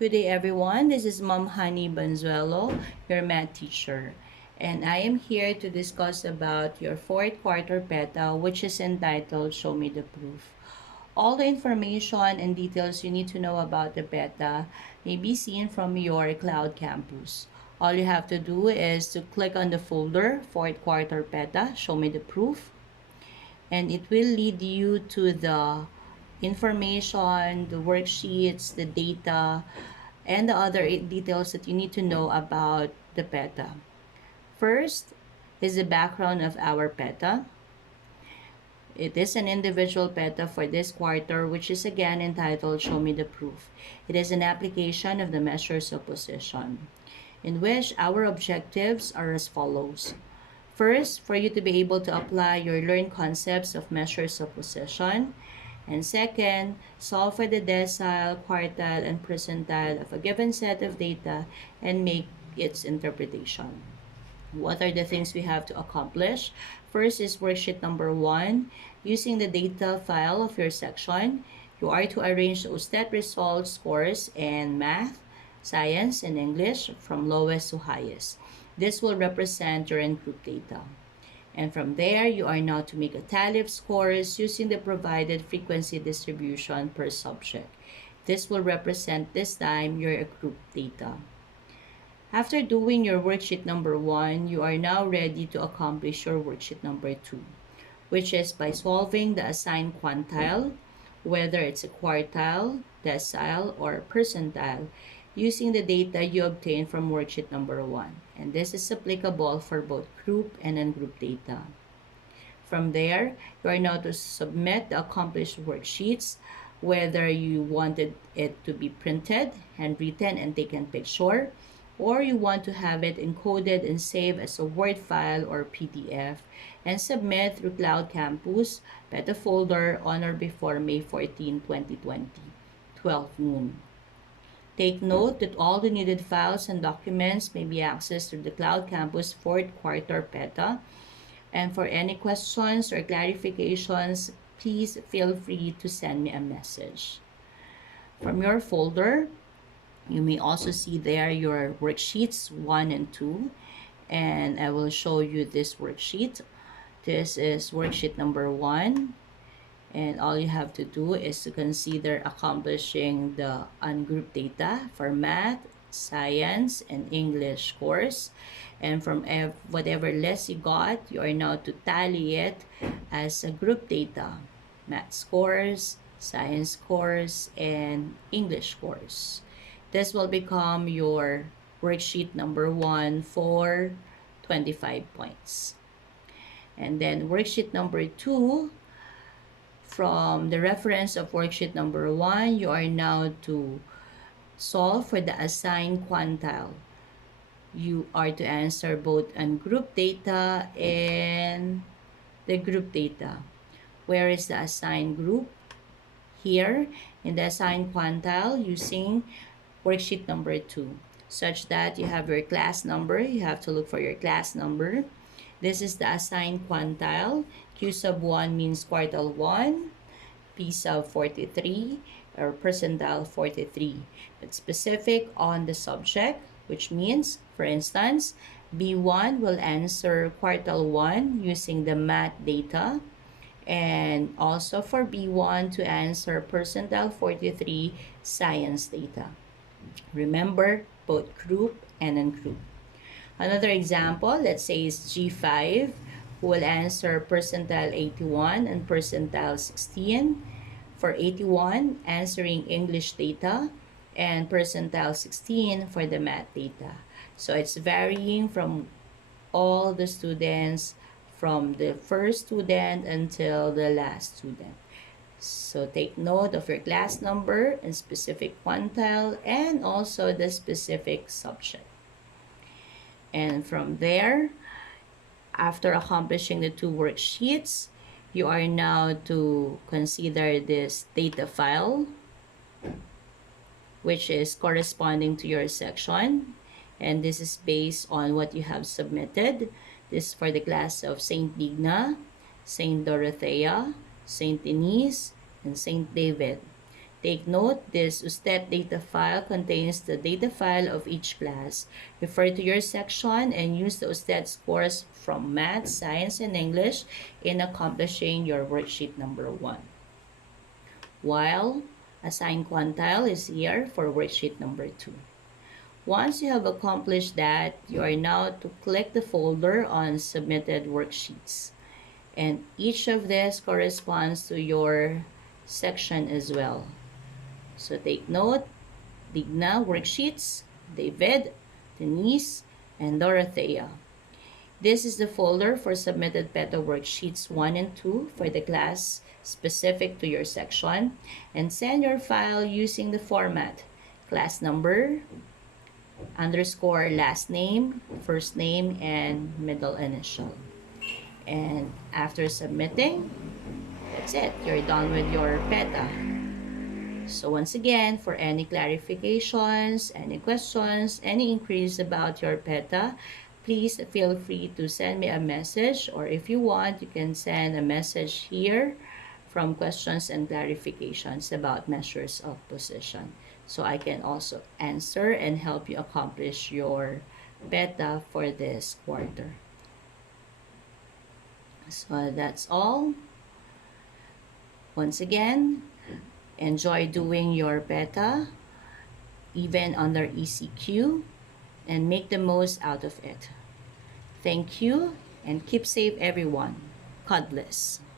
Good day, everyone. This is Mom Honey Banzuelo, your math teacher, and I am here to discuss about your fourth quarter PETA, which is entitled Show Me the Proof. All the information and details you need to know about the PETA may be seen from your cloud campus. All you have to do is to click on the folder fourth quarter PETA, Show Me the Proof, and it will lead you to the information, the worksheets, the data, and the other details that you need to know about the PETA. First is the background of our PETA. It is an individual PETA for this quarter, which is again entitled Show Me the Proof. It is an application of the measures of position, in which our objectives are as follows. First, for you to be able to apply your learned concepts of measures of position. And second, solve for the decile, quartile, and percentile of a given set of data and make its interpretation. What are the things we have to accomplish? First is worksheet number 1. Using the data file of your section, you are to arrange those test results scores in math, science, and English from lowest to highest. This will represent your in-group data. And from there, you are now to make a tally of scores using the provided frequency distribution per subject. This will represent this time your group data. After doing your worksheet number 1, you are now ready to accomplish your worksheet number 2, which is by solving the assigned quantile, whether it's a quartile, decile, or percentile, using the data you obtained from worksheet number 1. And this is applicable for both group and non-group data. From there, you are now to submit the accomplished worksheets, whether you wanted it to be printed, handwritten, and taken picture, or you want to have it encoded and saved as a Word file or PDF, and submit through Cloud Campus PETA folder on or before May 14, 2020, 12 noon. Take note that all the needed files and documents may be accessed through the Cloud Campus fourth quarter PETA. And for any questions or clarifications, please feel free to send me a message. From your folder, you may also see there your worksheets 1 and 2. And I will show you this worksheet. This is worksheet number 1. And all you have to do is to consider accomplishing the ungrouped data for math, science, and English course. And from whatever list you got, you are now to tally it as a group data. Math scores, science course, and English course. This will become your worksheet number 1 for 25 points. And then worksheet number 2, from the reference of worksheet number 1, you are now to solve for the assigned quantile. You are to answer both ungroup data and the group data. Where is the assigned group? Here in the assigned quantile using worksheet number 2, such that you have your class number. You have to look for your class number. This is the assigned quantile. Q sub 1 means quartile 1, P sub 43, or percentile 43. But specific on the subject, which means, for instance, B1 will answer quartile 1 using the math data. And also for B1 to answer percentile 43 science data. Remember, both group and ungroup. Another example, let's say is G5, who will answer percentile 81 and percentile 16. For 81, answering English data, and percentile 16 for the math data. So it's varying from all the students, from the first student until the last student. So take note of your class number and specific quantile and also the specific subject. And from there, after accomplishing the 2 worksheets, you are now to consider this data file, which is corresponding to your section. And this is based on what you have submitted. This is for the class of St. Digna, St. Dorothea, St. Denise, and St. David. Take note, this USTET data file contains the data file of each class. Refer to your section and use the USTET scores from Math, Science, and English in accomplishing your worksheet number 1. While assign quantile is here for worksheet number 2. Once you have accomplished that, you are now to click the folder on submitted worksheets. And each of this corresponds to your section as well. So take note, Digna worksheets, David, Denise, and Dorothea. This is the folder for submitted PETA worksheets 1 and 2 for the class specific to your section, and send your file using the format class number underscore last name, first name, and middle initial. And after submitting, that's it. You're done with your PETA. So once again, for any clarifications, any questions, any inquiries about your PETA, please feel free to send me a message, or if you want, you can send a message here from questions and clarifications about measures of position. So I can also answer and help you accomplish your PETA for this quarter. So that's all. Once again, enjoy doing your PETA, even under ECQ, and make the most out of it. Thank you, and keep safe, everyone. God bless.